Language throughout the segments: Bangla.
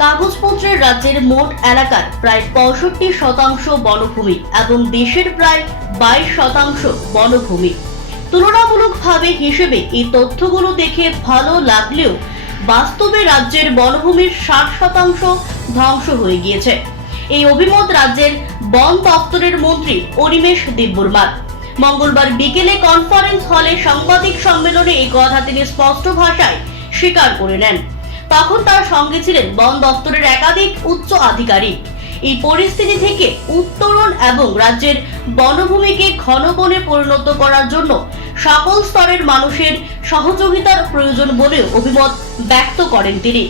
কাগজপত্রের রাজ্যের মোট এলাকার প্রায় 65% বনভূমি এবং দেশের প্রায় 22% বনভূমি। তুলনামূলকভাবে হিসেবে এই তথ্যগুলো দেখে ভালো লাগলেও বাস্তবে রাজ্যের বনভূমির 60% ধ্বংস হয়ে গিয়েছে। এই অভিমত রাজ্যের বন দপ্তরের মন্ত্রী অনিমেষ দেববর্মার। মঙ্গলবার বিকেলে কনফারেন্স হলে সাংবাদিক সম্মেলনে এই কথা তিনি স্পষ্ট ভাষায় স্বীকার করে নেন। তখন তার সঙ্গে ছিলেন বন দপ্তরের একাধিক উচ্চ আধিকারিক। এই পরিস্থিতি থেকে উত্তরণ এবং রাজ্যের বনভূমিকে ঘন বনে পরিণত করার জন্য সকল স্তরের মানুষের সহযোগিতার প্রয়োজন বলেও অভিমত ব্যক্ত করেন তিনি।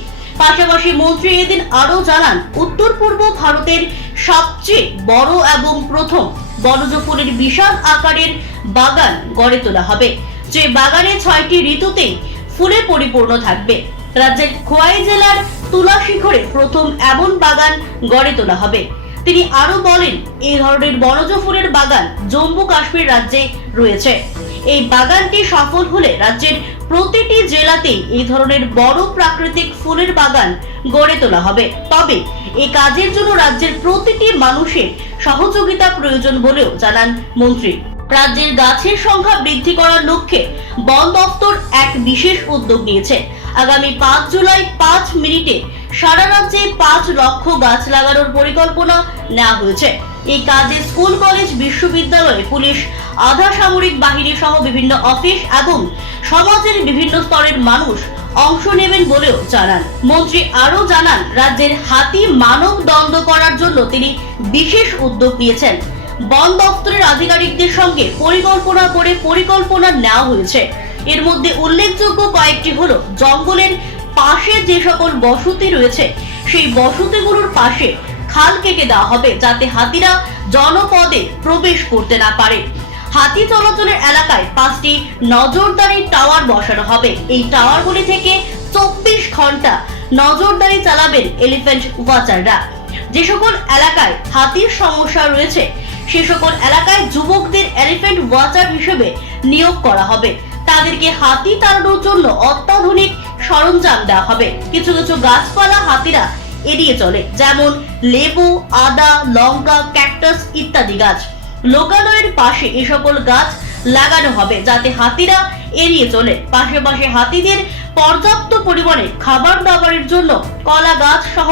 পাশাপাশি মন্ত্রী এদিন আরও জানান, উত্তর পূর্ব ভারতের সবচেয়ে বড় এবং প্রথম বনজ ফুলের বিশাল আকারের বাগান গড়ে তোলা হবে, যে বাগানে 6টি ঋতুতেই ফুলে পরিপূর্ণ থাকবে। রাজ্যের খোয়াই জেলার তুলাশিখরে প্রথম এমন বাগান গড়ে তোলা হবে। তিনি আরো বলেন, এই ধরনের বনজ ফুলের বাগান জম্মু কাশ্মীর রাজ্যে রয়েছে। এই বাগানটি সফল হলে রাজ্যের প্রতিটি জেলাতেই এই ধরনের বড় প্রাকৃতিক ফুলের বাগান গড়ে তোলা হবে। তবে এই কাজের জন্য রাজ্যের প্রতিটি মানুষের সহযোগিতা প্রয়োজন বলেও জানান মন্ত্রী। রাজ্যের গাছের সংখ্যা বৃদ্ধি করার লক্ষ্যে বন দপ্তর এক বিশেষ উদ্যোগ নিয়েছে। আগামী 5 জুলাই 5 মিনিটে সারা রাজ্যে 5 লক্ষ গাছ লাগানোর পরিকল্পনা নেওয়া হয়েছে। এই কাজে স্কুল, কলেজ, বিশ্ববিদ্যালয়, পুলিশ, আধা সামরিক বাহিনী সহ বিভিন্ন অফিস এবং সমাজের বিভিন্ন স্তরের মানুষ অংশ নেবেন বলেও জানান মন্ত্রী। আরও জানান, রাজ্যের হাতি মানব দণ্ড করার জন্য তিনি বিশেষ উদ্যোগ নিয়েছেন। বন দপ্তরের আধিকারিকদের সঙ্গে পরিকল্পনা নেওয়া হয়েছে। এর মধ্যে উল্লেখযোগ্য কয়েকটি হলো, জঙ্গলের পাশে যে সকল বসতি রয়েছে সেই বসতিগুলোর পাশে খাল কেটে দেওয়া হবে, যাতে হাতিরা জনপদে প্রবেশ করতে না পারে। হাতি চলাচলের এলাকায় 5টি নজরদারি টাওয়ার বসানো হবে। এই টাওয়ারগুলি থেকে 24 ঘন্টা নজরদারি চালাবেন এলিফ্যান্ট ওয়াচাররা। যে সকল এলাকায় হাতির সমস্যা রয়েছে সে সকল এলাকায় যুবকদের এলিফ্যান্ট ওয়াচার হিসেবে নিয়োগ করা হবে। তাদেরকে হাতি তাড়ানোর জন্য অত্যাধুনিক সরঞ্জাম দেওয়া হবে। কিছু কিছু গাছপালা হাতিরা এড়িয়ে চলে, যেমন লেবু, আদা, লঙ্কা, ক্যাকটাস ইত্যাদি গাছ। লোকালয়ের পাশে এই সকল গাছ লাগানো হবে যাতে হাতিরা এড়িয়ে চলে। পাশাপাশি হাতিদের পর্যাপ্ত পরিমাণে খাবার দাবারের জন্য কলা গাছ সহ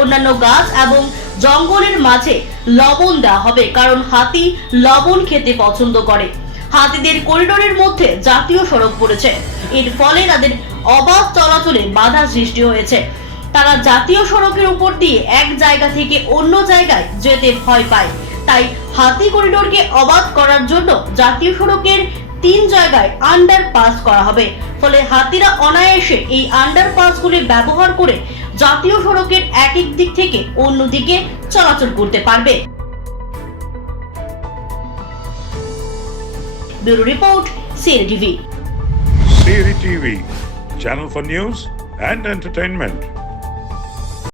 অন্যান্য গাছ এবং জঙ্গলের মাঝে লবণ দেওয়া হবে, কারণ হাতি লবণ খেতে পছন্দ করে। হাতিদের করিডোরের মধ্যে জাতীয় সড়ক পড়েছে, এর ফলে তাদের অবাধ চলাচলে বাধা সৃষ্টি হয়েছে। তারা জাতীয় সড়কের উপর দিয়ে এক জায়গা থেকে অন্য জায়গায় যেতে ভয় পায়। তাই হাতি করিডোরকে অবাধ করার জন্য জাতীয় সড়কের 3 জায়গায় আন্ডারপাস করা হবে। ফলে হাতিরা অনায়াসে এই আন্ডারপাসগুলি ব্যবহার করে জাতীয় সড়কের এক দিক থেকে অন্য দিকে চলাচল করতে পারবে। Bureau report, Siri TV. Siri TV, channel for news and entertainment.